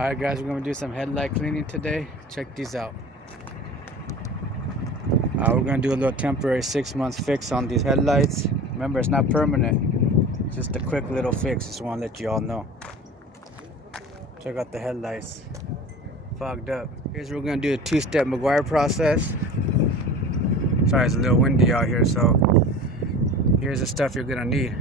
Alright guys, we're going to do some headlight cleaning today. Check these out. We're going to do a little temporary 6-month fix on these headlights. Remember, it's not permanent. Just a quick little fix. Just want to let you all know. Check out the headlights. Fogged up. Here's where we're going to do the 2-step Meguiar process. Sorry, it's a little windy out here, so here's the stuff you're going to need.